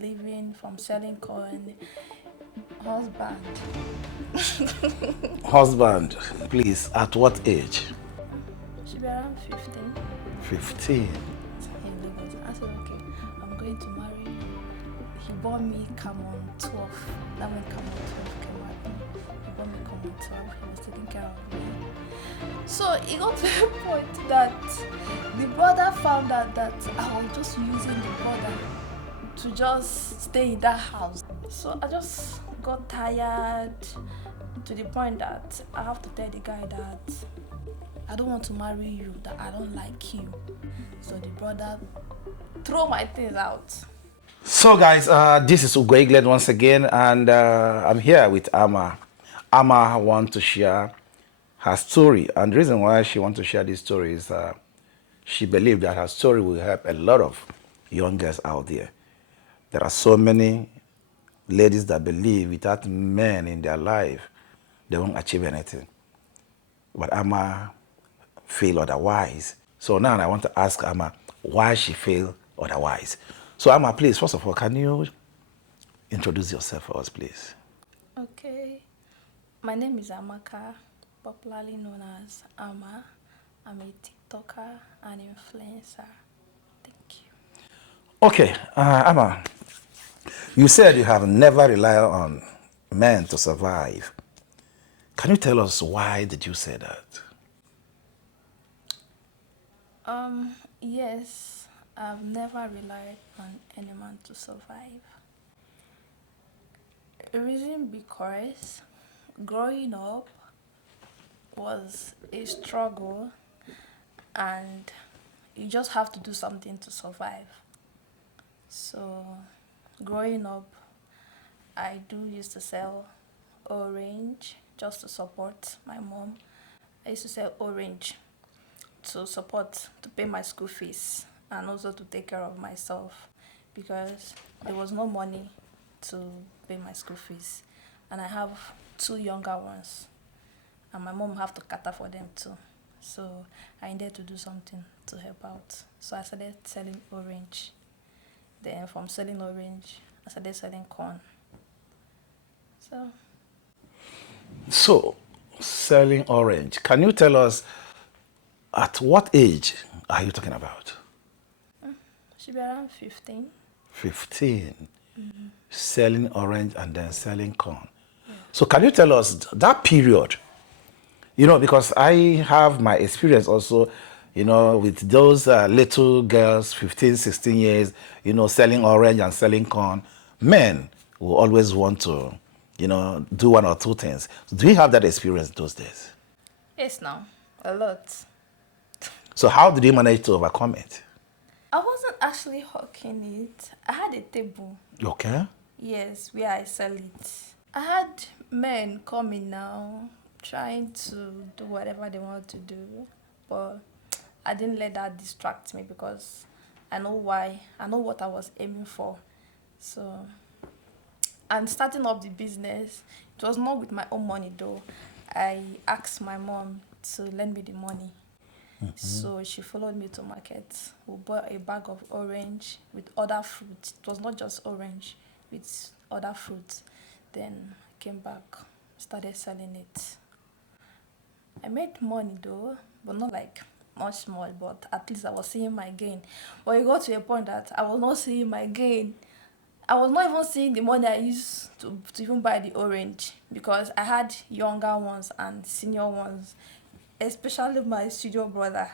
living from selling corn, husband. Husband, please, at what age? Should be around 15. 15. In Lagos. I said, okay, I'm going to marry you. He bought me Camon 12. That when Camon 12 came out, he bought me Camon 12. He was taking care of me. So it got to a point that the brother found out that I was just using the brother to just stay in that house. So I just got tired to the point that I have to tell the guy that I don't want to marry you, that I don't like you. So the brother throw my things out. So, guys, this is Ugo once again, and I'm here with Ama. Ama wants to share her story, and the reason why she wants to share this story is she believes that her story will help a lot of young girls out there. There are so many ladies that believe without men in their life, they won't achieve anything. But Ama feel otherwise. So now I want to ask Ama why she feel otherwise. So Ama, please, first of all, can you introduce yourself for us, please? Okay, my name is Amaka, popularly known as Ama. I'm a TikToker and influencer. Thank you. Okay, Ama, you said you have never relied on men to survive. Can you tell us why did you say that? Yes, I've never relied on any man to survive. The reason because growing up was a struggle and you just have to do something to survive. So, growing up, I do used to sell orange just to support my mom. I used to sell orange to support to pay my school fees and also to take care of myself because there was no money to pay my school fees and I have two younger ones and my mom have to cater for them too. So I needed to do something to help out. So I started selling orange. Then from selling orange, I started selling corn. So So, selling orange. Can you tell us at what age are you talking about? should be around 15. 15. Mm-hmm. Selling orange and then selling corn. Yeah. So, can you tell us that period? You know, because I have my experience also, you know, with those little girls, 15, 16 years, you know, selling orange and selling corn. Men will always want to, you know, do one or two things. Do you have that experience those days? Yes, now. A lot. So, how did you manage to overcome it? I wasn't actually hawking it. I had a table. Okay. Yes, where I sell it. I had men coming now, trying to do whatever they want to do, but I didn't let that distract me because I know why. I know what I was aiming for. So, and starting up the business, it was not with my own money though. I asked my mom to lend me the money. So she followed me to market. We bought a bag of orange with other fruit. It was not just orange, with other fruits. Then I came back, started selling it. I made money though, but not like much more, but at least I was seeing my gain. But it got to a point that I was not seeing my gain. I was not even seeing the money I used to even buy the orange because I had younger ones and senior ones, especially my studio brother.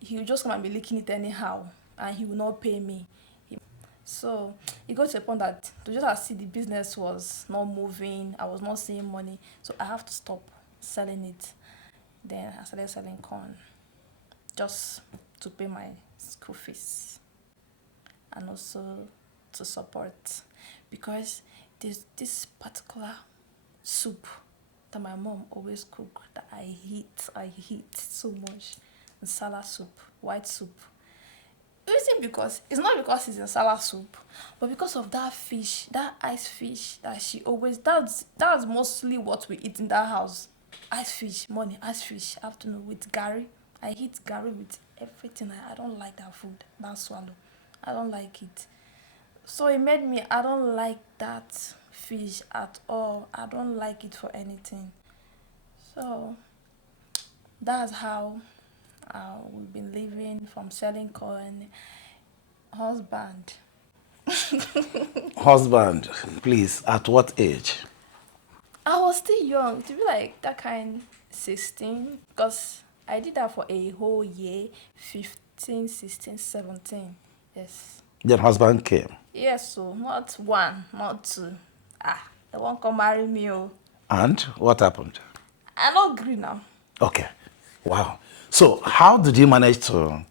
He would just come and be licking it anyhow and he will not pay me. So it got to a point that to just see the business was not moving, I was not seeing money, so I have to stop selling it. Then I started selling corn just to pay my school fees and also to support because there's this particular soup that my mom always cook that I hate so much. Salad soup, white soup. Reason because it's not because it's in salad soup, but because of that fish, that ice fish that she always that's mostly what we eat in that house. Ice fish, morning, ice fish, afternoon with gari. I eat gari with everything. I don't like that food, that swallow. I don't like it. So it made me, I don't like that fish at all. I don't like it for anything. So that's how we've been living from selling corn. Husband. Husband, please, at what age? I was still young to be like that kind 16 because I did that for a whole year 15, 16, 17. Yes. Then husband came. Yes, so not one, not two. Ah, they won't come marry me. Oh. And what happened? I not agree now. Okay. Wow. So, how did you manage to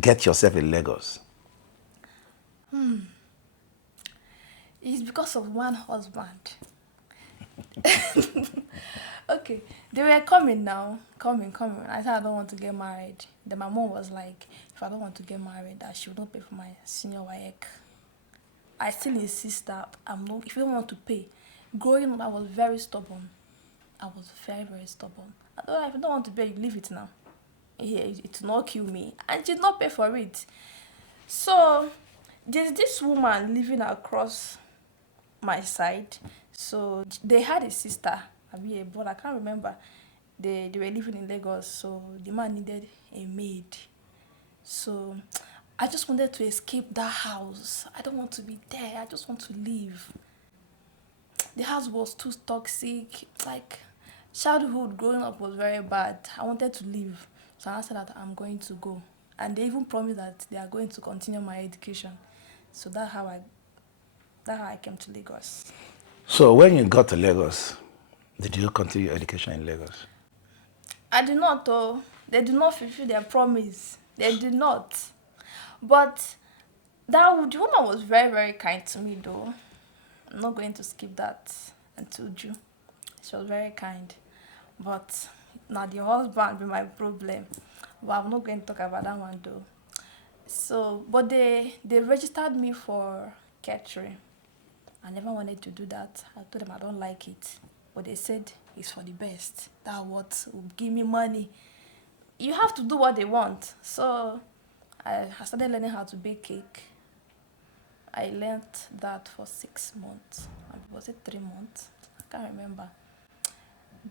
get yourself in Lagos? It's because of one husband. Okay, they were coming now, coming. I said I don't want to get married. Then my mom was like, if I don't want to get married, that she would not pay for my senior WAEC. I still insist that I'm not. If you don't want to pay, growing up I was very stubborn. I was very stubborn. I don't. If you don't want to pay, you leave it now. It will not kill me, and she did not pay for it. So there's this woman living across my side. So they had a sister, a brother, I can't remember. They were living in Lagos, so the man needed a maid. So I just wanted to escape that house. I don't want to be there. I just want to leave. The house was too toxic. Like childhood growing up was very bad. I wanted to leave. So I said that I'm going to go. And they even promised that they are going to continue my education. So that's how I came to Lagos. So, when you got to Lagos, did you continue your education in Lagos? I did not though. They did not fulfill their promise. They did not. But the woman was very kind to me though. I'm not going to skip that I told you. She was very kind. But now the husband be my problem. But I'm not going to talk about that one though. So but they registered me for catering. I never wanted to do that. I told them I don't like it. But they said it's for the best. That what will give me money. You have to do what they want. So I started learning how to bake cake. I learned that for 6 months. Was it 3 months? I can't remember.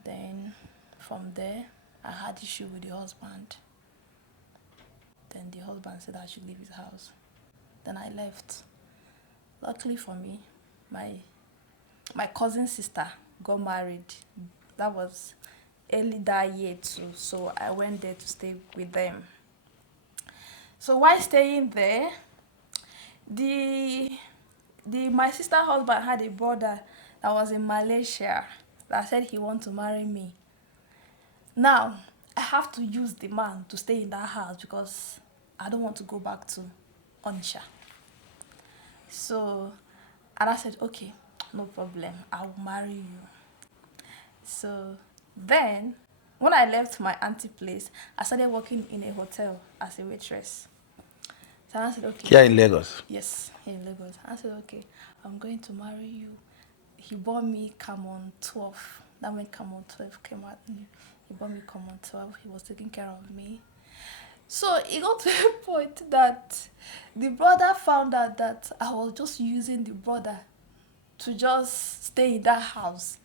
Then from there, I had issue with the husband. Then the husband said I should leave his house. Then I left. Luckily for me, my my cousin sister got married. That was early that year too. So I went there to stay with them. So while staying there, the my sister husband had a brother that was in Malaysia that said he want to marry me. Now I have to use the man to stay in that house because I don't want to go back to Onisha. So and I said, okay, no problem, I'll marry you. So then when I left my auntie place, I started working in a hotel as a waitress. So I said, okay, Here in Lagos. yes, in Lagos. I said, okay, I'm going to marry you. He bought me Camon 12. That when Camon 12 came out, he bought me Camon 12. He was taking care of me. So it got to a point that the brother found out that I was just using the brother to just stay in that house.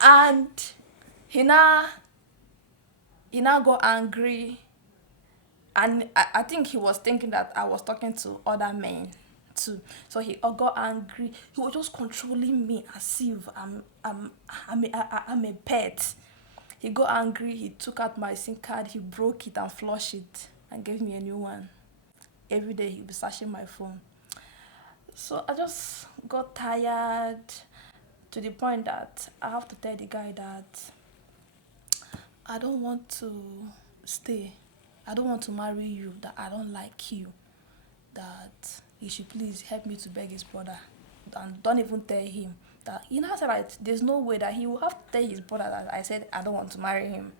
And he now, he now got angry, and I think he was thinking that I was talking to other men too. So he got angry. He was just controlling me as if I'm a pet. He got angry. He took out my SIM card. He broke it and flushed it and gave me a new one. Every day he'd be searching my phone. So I just got tired to the point that I have to tell the guy that I don't want to stay. I don't want to marry you, that I don't like you, that he should please help me to beg his brother. And don't even tell him that, you know, I said, right, there's no way that he will have to tell his brother that I said I don't want to marry him.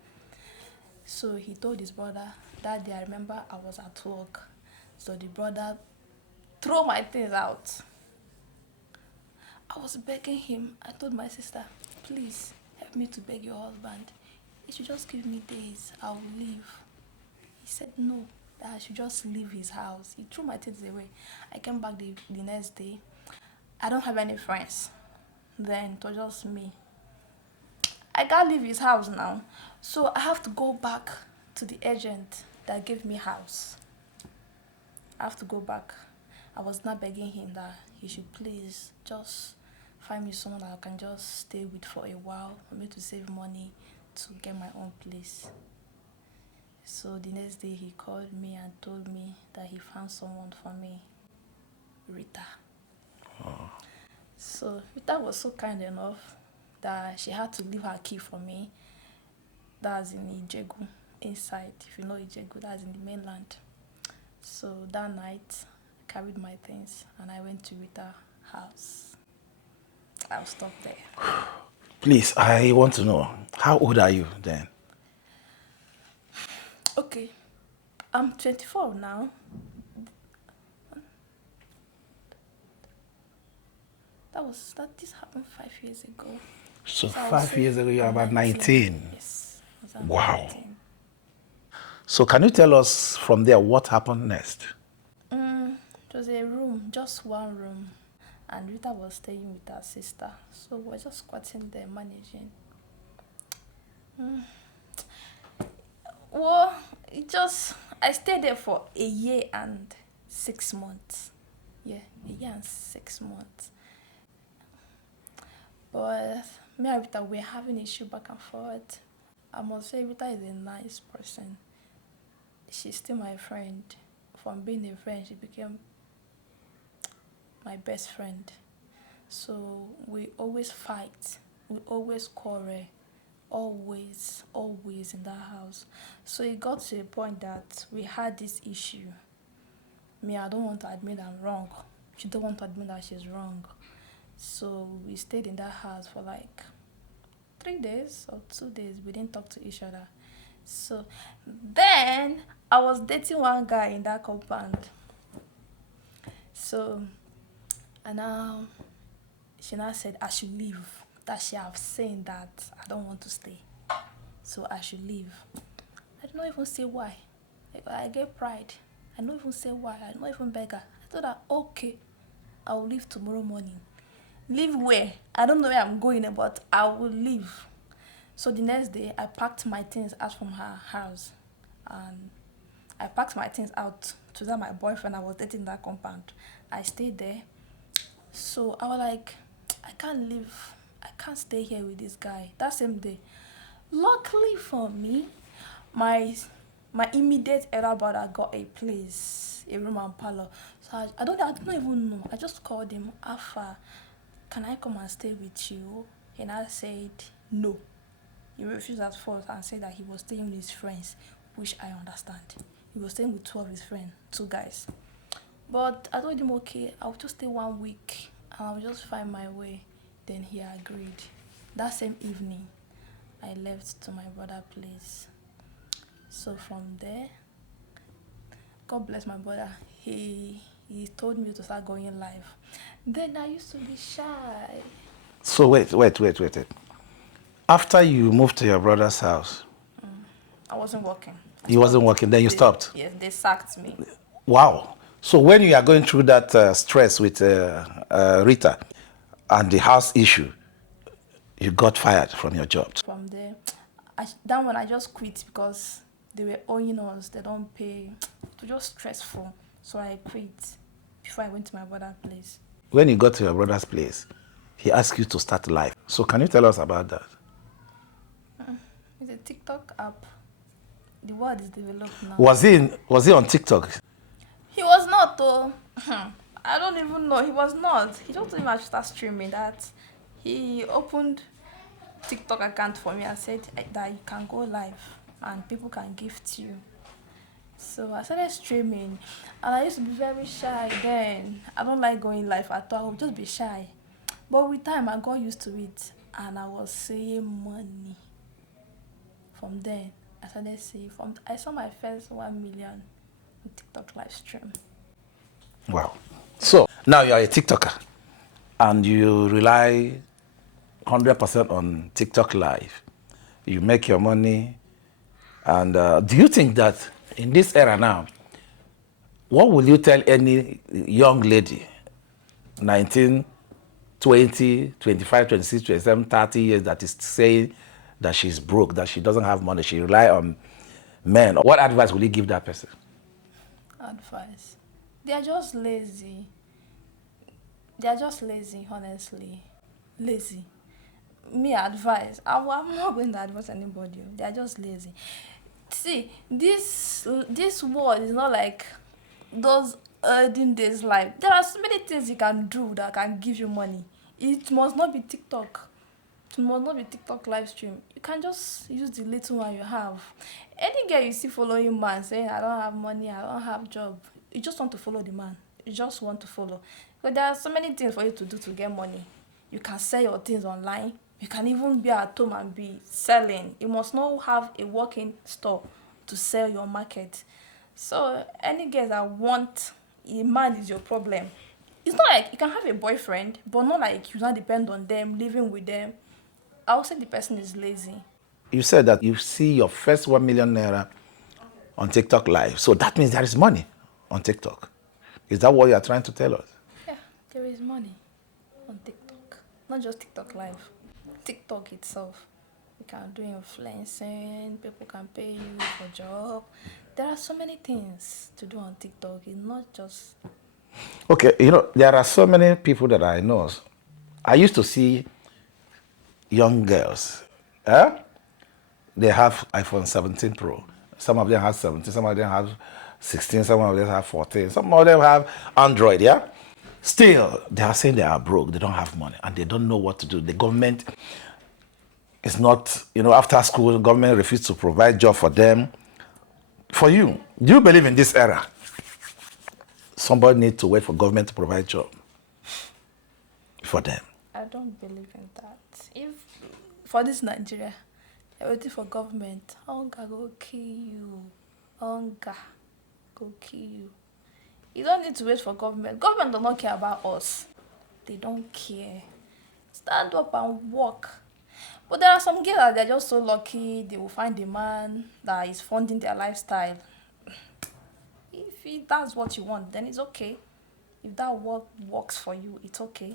So he told his brother. That day I remember I was at work. So the brother threw my things out. I was begging him. I told my sister, please help me to beg your husband. He should just give me days. I will leave. He said no, that I should just leave his house. He threw my things away. I came back the next day. I don't have any friends. Then it was just me. I can't leave his house now. So I have to go back to the agent that gave me house. I have to go back. I was not begging him that he should please just find me someone that I can just stay with for a while for me to save money to get my own place. So the next day he called me and told me that he found someone for me, Rita. So Rita was so kind enough that she had to leave her key for me. That's in Ijegu, inside. If you know Ijegu, that's in the mainland. So that night, I carried my things and I went to Rita's house. I'll stop there. Please, I want to know, how old are you then? Okay, I'm 24 now. This happened 5 years ago. So So I would 5 years say ago, you were I'm about 19. Yes, I was about Wow. 19. So can you tell us from there what happened next? It was a room, just one room, and Rita was staying with her sister. So we're just squatting there, managing. Well, I stayed there for a year and 6 months. Yeah, a year and 6 months. But me and Rita, we're having issue back and forth. I must say, Rita is a nice person. She's still my friend. From being a friend, she became my best friend. So we always fight. We always quarrel. Always in that house. So it got to a point that we had this issue. Me, I don't want to admit I'm wrong. She don't want to admit that she's wrong. So we stayed in that house for like 3 days or 2 days. We didn't talk to each other. So then I was dating one guy in that compound. So and now she now said I should leave. That she have saying that I don't want to stay. So I should leave. I don't even say why. I get pride. I don't even say why. I don't even beg her. I told her, okay, I will leave tomorrow morning. Leave where? I don't know where I'm going, but I will leave. So the next day, I packed my things out from her house. And I packed my things out to that my boyfriend I was dating in that compound. I stayed there. So I was like, I can't leave. I can't stay here with this guy. That same day. Luckily for me, my immediate elder brother got a place, a room and parlor. So I don't even know. I just called him, Alpha, can I come and stay with you? And I said no. He refused at first and said that he was staying with his friends, which I understand. He was staying with two of his friends, two guys. But I told him, okay, I'll just stay 1 week and I'll just find my way. Then he agreed. That same evening, I left to my brother's place. So from there, God bless my brother. He told me to start going live. Then I used to be shy. So wait. After you moved to your brother's house, I wasn't working. he wasn't working, then you stopped. Yes, they sacked me. Wow. So when you are going through that stress with Rita and the house issue, you got fired from your job. From there, that one I just quit because they were owing us. They don't pay. It was just stressful. So I quit before I went to my brother's place. When you got to your brother's place, he asked you to start live. So can you tell us about that? It's a TikTok app. The world is developed now. Was he on TikTok? He was not though. I don't even know. He was not. He just told me I should start streaming that. He opened TikTok account for me and said that you can go live and people can gift you. So I started streaming and I used to be very shy then. I don't like going live at all. I would just be shy. But with time I got used to it and I was saving money. From then I started saving. I saw my first 1 million TikTok live stream. Wow. So now you are a TikToker and you rely 100% on TikTok live. You make your money. And do you think that in this era now, What will you tell any young lady, 19, 20, 25, 26, 27, 30 years, that is saying that she's broke, that she doesn't have money, she rely on men? What advice will you give that person? Advice. They are just lazy. They are just lazy, honestly. Lazy. Me advice. I'm not going to advise anybody. They are just lazy. See, this world is not like those olden days life. There are so many things you can do that can give you money. It must not be TikTok. It must not be TikTok live stream. You can just use the little one you have. Any girl you see following man saying, I don't have money, I don't have job, you just want to follow the man. You just want to follow. But there are so many things for you to do to get money. You can sell your things online. You can even be at home and be selling. You must not have a working store to sell your market. So any girls that want a man is your problem. It's not like you can have a boyfriend, but not like you not depend on them, living with them. I would say the person is lazy. You said that you see your first 1 million naira on TikTok live. So that means there is money on TikTok. Is that what you are trying to tell us? Yeah, there is money on TikTok. Not just TikTok live. TikTok itself. You can do influencing, people can pay you for job. There are so many things to do on TikTok. It's not just Okay, there are so many people that I know. I used to see young girls. They have iPhone 17 Pro. Some of them have 17, some of them have 16, some of them have 14, some of them have Android, yeah? Still, they are saying they are broke, they don't have money, and they don't know what to do. The government is not, after school, the government refuses to provide job for them. For you, do you believe in this era? Somebody needs to wait for government to provide job for them. I don't believe in that. If for this Nigeria, you're waiting for government, hunger go kill you. Hunger go kill you. You don't need to wait for government. Government does not care about us. They don't care. Stand up and work. But there are some girls that they're just so lucky they will find a man that is funding their lifestyle. If that's what you want, then it's okay. If that work works for you, it's okay.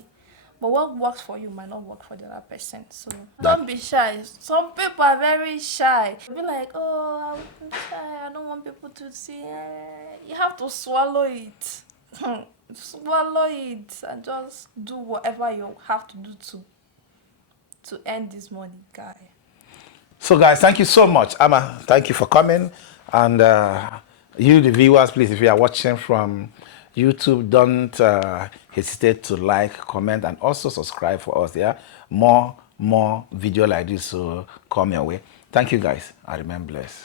But what works for you might not work for the other person. So don't be shy. Some people are very shy. Be like, oh, I'm shy. I don't want people to see. You have to swallow it. Swallow it and just do whatever you have to do to earn this money, guy. So, guys, thank you so much. Amma, thank you for coming. And you, the viewers, please, if you are watching from YouTube, don't hesitate to like, comment, and also subscribe for us. Yeah, more video like this will come your way. Thank you, guys. I remain blessed.